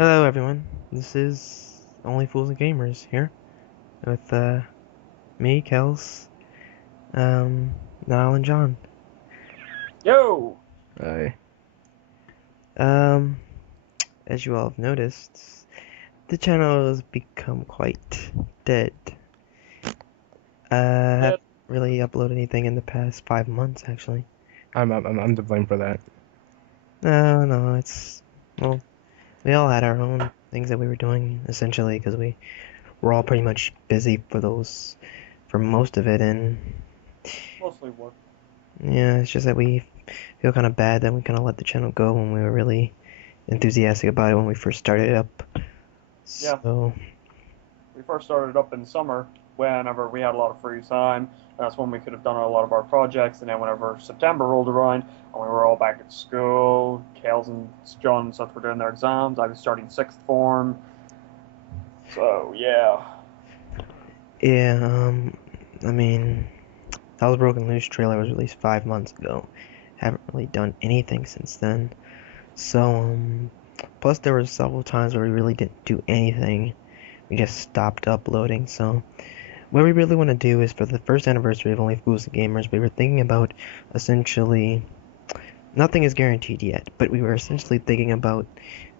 Hello everyone, this is OnlyFoolsandGamers here with me, Kels, Niall and John. Yo! Hi. Um, as you all have noticed, the channel has become quite dead. I Yeah, haven't really uploaded anything in the past 5 months actually. I'm to blame for that. No, well, we all had our own things that we were doing essentially because we were all pretty much busy for most of it, and mostly work. yeah, it's just that we feel kind of bad that we kind of let the channel go when we were really enthusiastic about it when we first started it up. Yeah, So, we first started up in summer whenever we had a lot of free time. That's when we could have done a lot of our projects. And then whenever September rolled around and we were all back at school, Kales and John and stuff were doing their exams. I was starting sixth form. So, yeah. yeah, I mean, Hell's Broken Loose trailer was released 5 months ago. Haven't really done anything since then. So, plus there were several times where we really didn't do anything. We just stopped uploading. So, what we really want to do is for the first anniversary of Only Fools and Gamers, we were thinking about essentially nothing is guaranteed yet, but we were essentially thinking about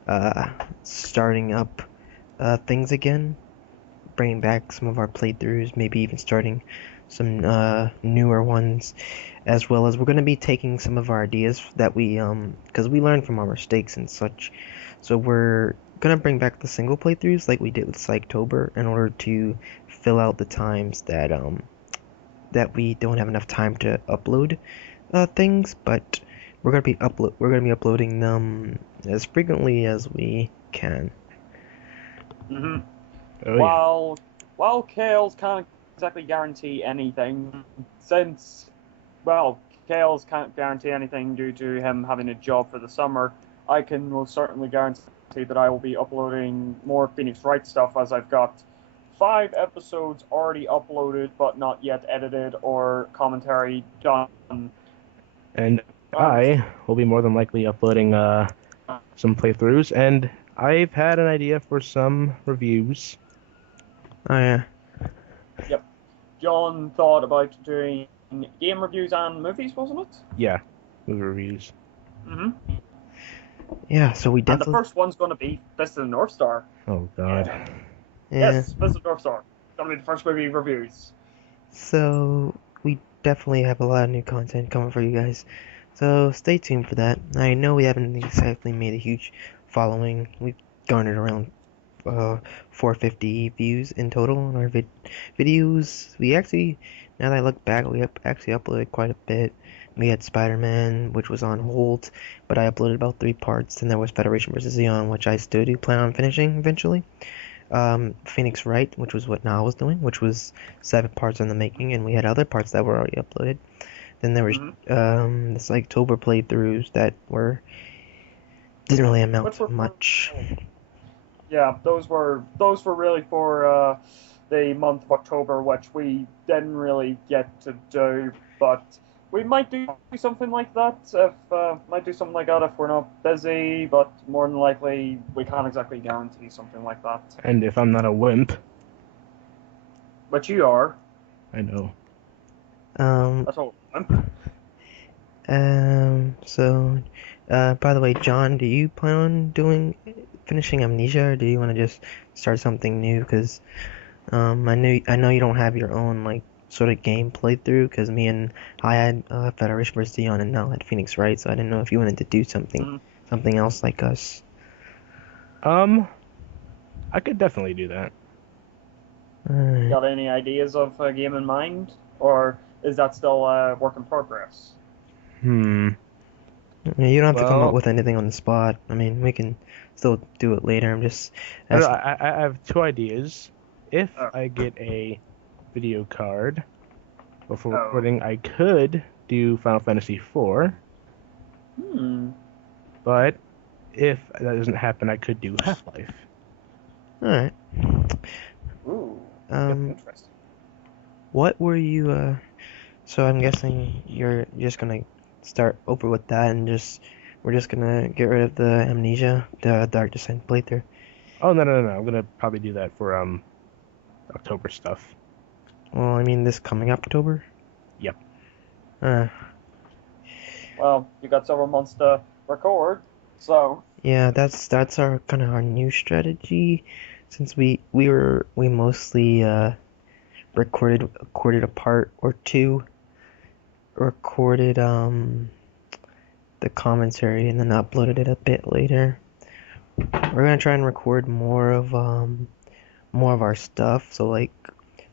uh, starting up things again, bringing back some of our playthroughs, maybe even starting some newer ones, as well as we're going to be taking some of our ideas that because we learned from our mistakes and such. So we're going to bring back the single playthroughs like we did with Psychtober in order to fill out the times that we don't have enough time to upload things, but we're gonna be uploading them as frequently as we can. hmm Oh yeah. While Kales can't exactly guarantee anything, since, well, Kales can't guarantee anything due to him having a job for the summer, I can most certainly guarantee that I will be uploading more Phoenix Wright stuff as I've got 5 episodes already uploaded but not yet edited or commentary done. And Um, I will be more than likely uploading some playthroughs, and I've had an idea for some reviews. Oh yeah, yep. John thought about doing game reviews and movies, wasn't it? Yeah, movie reviews. Mm-hmm. yeah. So we And the definitely, first one's going to be Fist of the North Star. Oh God. Yeah. yeah. Yes, Fist of the North Star. Gonna be the first movie reviews. So we definitely have a lot of new content coming for you guys. So stay tuned for that. I know we haven't exactly made a huge following. We've garnered around 450 views in total on our videos. We actually, now that I look back, actually uploaded quite a bit. We had Spider-Man, which was on hold, but I uploaded about 3 parts. And there was Federation vs. Xeon, which I still do plan on finishing eventually. Phoenix Wright, which was what Niall was doing, which was 7 parts in the making, and we had other parts that were already uploaded. Then there was Mm-hmm. this October playthroughs that were didn't really amount Which to were for, much. yeah, those were really for the month of October, which we didn't really get to do, but we might do something like that if we're not busy, but more than likely we can't exactly guarantee something like that. And if I'm not a wimp, But you are. I know. Um, That's all. so, by the way, John, do you plan on finishing Amnesia, or do you want to just start something new? Because, I know you don't have your own, like, sort of game playthrough, because I had, Federation vs. Dion and Nell had Phoenix, right? So I didn't know if you wanted to do Mhm. something else like us. Um, I could definitely do that. Alright. Got any ideas of a game in mind, or is that still a work in progress? Hmm. Yeah, you don't have to come up Well, with anything on the spot. I mean, we can still do it later. I'm just I don't know. asking. I have two ideas. If Oh, I get a video card before oh, recording, I could do Final Fantasy IV, hmm, but if that doesn't happen, I could do Half-Life. Alright. ooh, yep, Um, interesting. what were you, so I'm guessing you're just gonna start over with that and just We're just gonna get rid of the Amnesia, the Dark Descent playthrough. Oh, no. I'm gonna probably do that for October stuff. Well, I mean this coming October. Yep. Uh, Well, you got several months to record, so yeah, that's our kind of our new strategy, since we mostly recorded a part or two, recorded the commentary and then uploaded it a bit later. We're gonna try and record more of our stuff. So like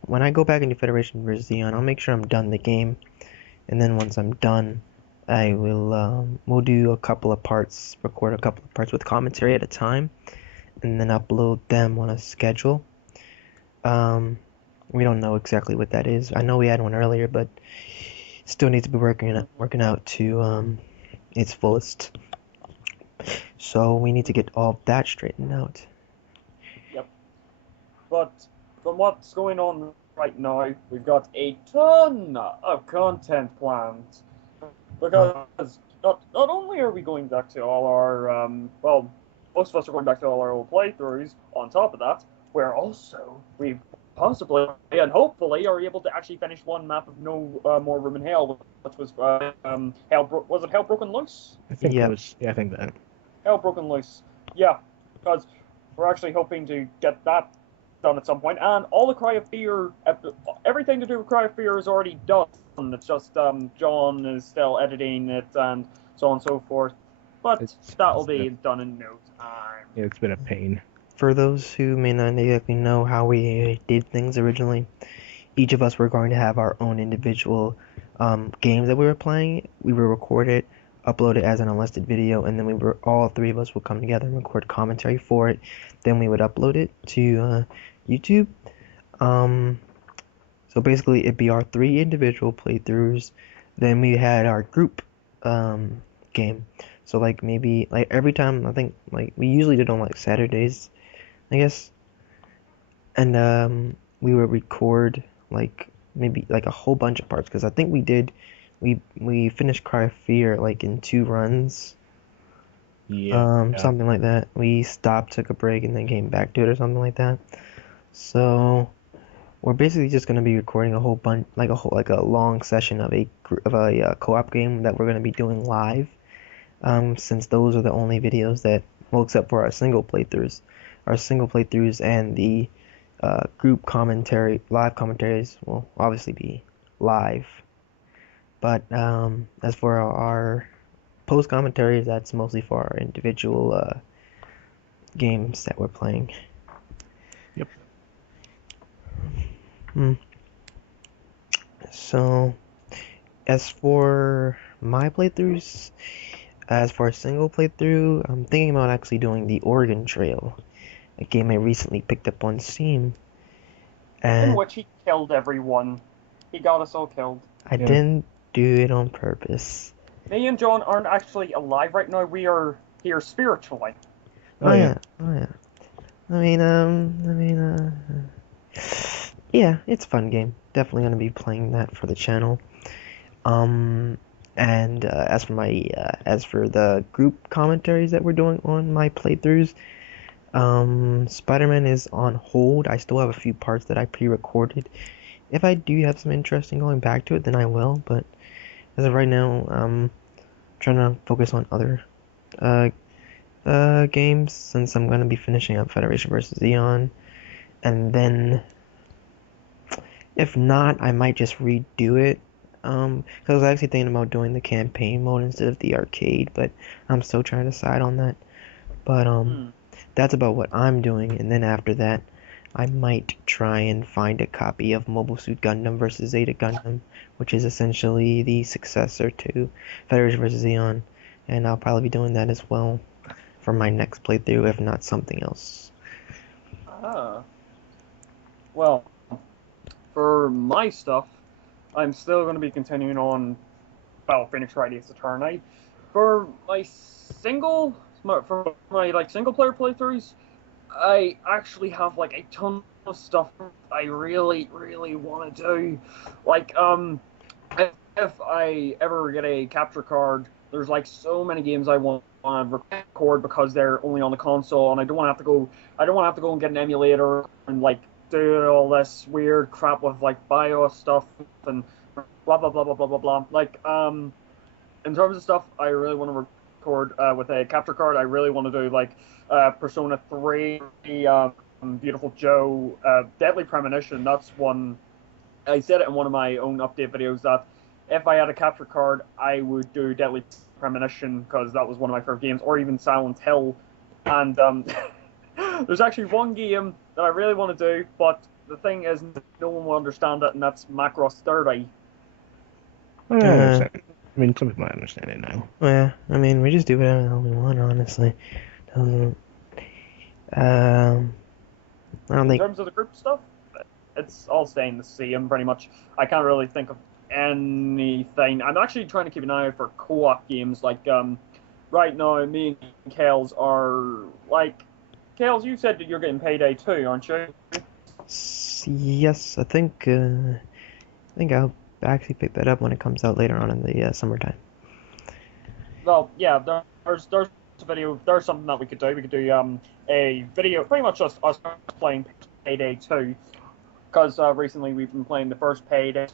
when I go back into Federation vs. Xeon, I'll make sure I'm done the game, and then once I'm done, I will we'll do a couple of parts, record a couple of parts with commentary at a time, and then upload them on a schedule. Um, we don't know exactly what that is. I know we had one earlier, but still needs to be working out to its fullest. So we need to get all of that straightened out. yep. But from what's going on right now, we've got a ton of content planned. Because not only are we going back to all our, well, most of us are going back to all our old playthroughs, on top of that, we possibly and hopefully are able to actually finish one map of No More Room in Hell, which was, was it Hell Broken Loose? I think Yep. it was. Yeah, I think that. Hell Broken Loose. Yeah, because we're actually hoping to get that done at some point, and all the Cry of Fear, everything to do with Cry of Fear is already done. It's just John is still editing it and so on and so forth. But that'll be done in no time. It's been a pain. For those who may not exactly know how we did things originally, each of us were going to have our own individual games that we were playing. We would record it, upload it as an unlisted video, and then all three of us would come together and record commentary for it. Then we would upload it to YouTube. So basically, it'd be our three individual playthroughs. Then we had our group game. So like maybe like every time I think like we usually did on like Saturdays, I guess. And we would record like maybe like a whole bunch of parts because I think we finished Cry of Fear like in 2 runs. Yeah. Something like that. We stopped, took a break, and then came back to it or something like that. So we're basically just gonna be recording a whole bunch, like a long session of a co-op game that we're gonna be doing live. Since those are the only videos that, well, except for our single playthroughs and the group commentary, live commentaries will obviously be live. But as for our post commentaries, that's mostly for our individual games that we're playing. Yep. So, as for my playthroughs, as for a single playthrough, I'm thinking about actually doing the Oregon Trail, a game I recently picked up on Steam. In And which he killed everyone. He got us all killed. I didn't do it on purpose. Me and John aren't actually alive right now. We are here spiritually. Oh yeah. Yeah, it's a fun game. Definitely gonna be playing that for the channel. And as for the group commentaries that we're doing on my playthroughs, Spider-Man is on hold. I still have a few parts that I pre-recorded. If I do have some interest in going back to it, then I will. But as of right now, I'm trying to focus on other games since I'm gonna be finishing up Federation vs. Xeon, and then if not, I might just redo it. Because I was actually thinking about doing the campaign mode instead of the arcade, but I'm still trying to decide on that. But that's about what I'm doing, and then after that, I might try and find a copy of Mobile Suit Gundam vs. Zeta Gundam, which is essentially the successor to Federation vs. Xeon, and I'll probably be doing that as well for my next playthrough, if not something else. Well, for my stuff, I'm still going to be continuing on, well, Phoenix Wright Ace Attorney. For my single player playthroughs, I actually have like a ton of stuff I really, really want to do. Like, if I ever get a capture card there's like so many games I want to record because they're only on the console, and I don't want to have to go. I don't want to have to go and get an emulator and like do all this weird crap with like BIOS stuff and blah blah blah blah blah blah blah. Like in terms of stuff, I really want to record with a capture card. I really want to do like Persona 3, Beautiful Joe, Deadly Premonition. That's one. I said it in one of my own update videos that if I had a capture card, I would do Deadly Premonition because that was one of my favorite games, or even Silent Hill. And there's actually one game that I really want to do, but the thing is, no one will understand it, and that's Macross 30. I understand. I mean, some people might understand it now. Yeah, I mean, we just do whatever the hell we want, honestly. Doesn't, I don't In think. terms of the group stuff, it's all staying the same pretty much. I can't really think of anything. I'm actually trying to keep an eye out for co-op games. Like right now, me and Kales are like, Kales, you said that you're getting Payday 2, aren't you? Yes, I think I'll actually pick that up when it comes out later on in the summertime. Well, yeah, there's a video. There's something that we could do. We could do a video, pretty much just us playing Payday 2. Because recently we've been playing the first Payday,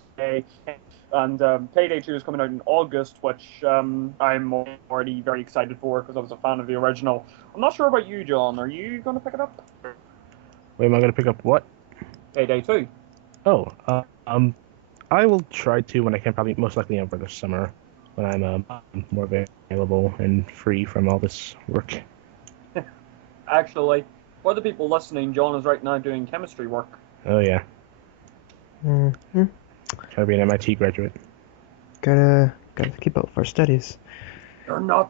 and Payday 2 is coming out in August, which I'm already very excited for because I was a fan of the original. I'm not sure about you, John. Are you going to pick it up? Wait, am I gonna pick up what? Payday 2. Oh, I will try to when I can. Probably most likely over the summer when I'm more available and free from all this work. Actually, for the people listening, John is right now doing chemistry work. Oh yeah, Mm-hmm. gotta be an MIT graduate. Gotta keep up with our studies. You're not.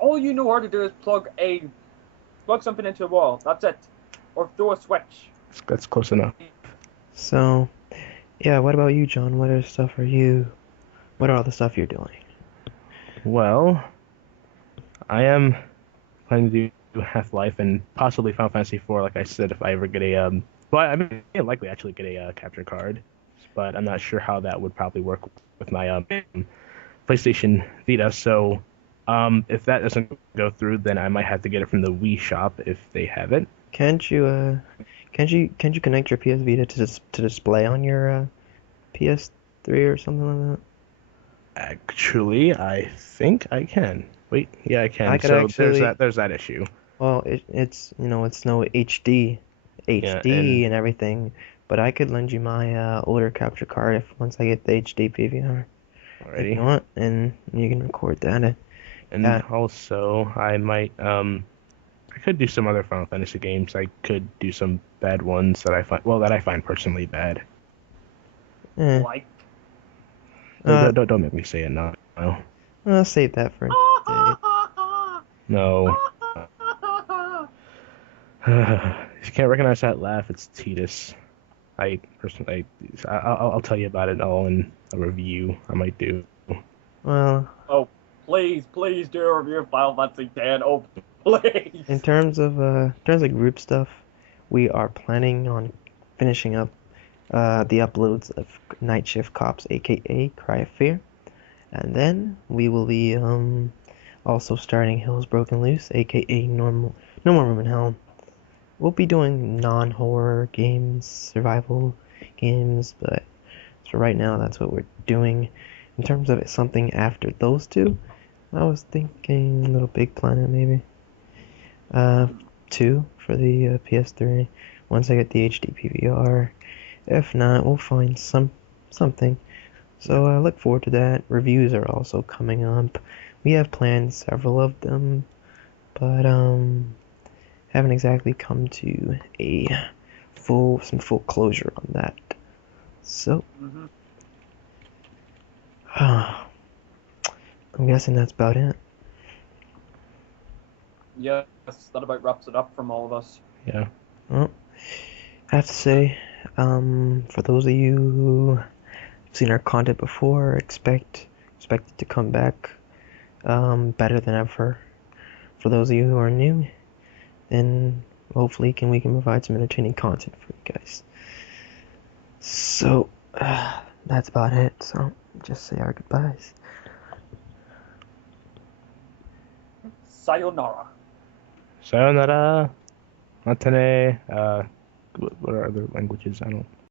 All you know how to do is plug something into a wall. That's it. Or throw a switch. That's close enough. So, yeah, what about you, John? What are all the stuff you're doing? Well, I am planning to do Half-Life and possibly Final Fantasy 4. Like I said, if I ever get a well, I mean, I'd likely actually get a capture card, but I'm not sure how that would probably work with my PlayStation Vita. So, if that doesn't go through, then I might have to get it from the Wii shop if they have it. Can't you connect your PS Vita to display on your PS3 or something like Actually, I think I can. Wait, yeah, I can. I could So actually, there's that issue. well, it's no Yeah, HD and everything, but I could lend you my older capture card if once I get the HD PVR if you already. want, and you can record that. And Yeah, also, I might I could do some other Final Fantasy games. I could do some bad ones that I find personally bad. eh, Like. uh, Don't make me say it now. No. I'll save that for a day. No. If you can't recognize that laugh, it's Titus. I personally, I'll tell you about it all in a review I might do. Well, Oh, please do a review of Final Fantasy X. Oh, please. in terms of group stuff, we are planning on finishing up the uploads of Night Shift Cops, aka Cry of Fear, and then we will be also starting Hills Broken Loose, aka No More Room in Hell. We'll be doing non-horror games, survival games, but for right now, that's what we're doing. In terms of something after those two, I was thinking Little Big Planet maybe. 2 for the PS3 once I get the HD PVR. If not, we'll find something. So I look forward to that. Reviews are also coming up. We have planned several of them, but haven't exactly come to some full closure on that. So Mm-hmm. I'm guessing that's about it. Yes, that about wraps it up from all of us. Yeah. Well, I have to say, for those of you who have seen our content before, expect it to come back better than ever. For those of you who are new, then hopefully we can provide some entertaining content for you guys. So that's about it. So just say our goodbyes. sayonara. Sayonara, matane. What are other languages? I don't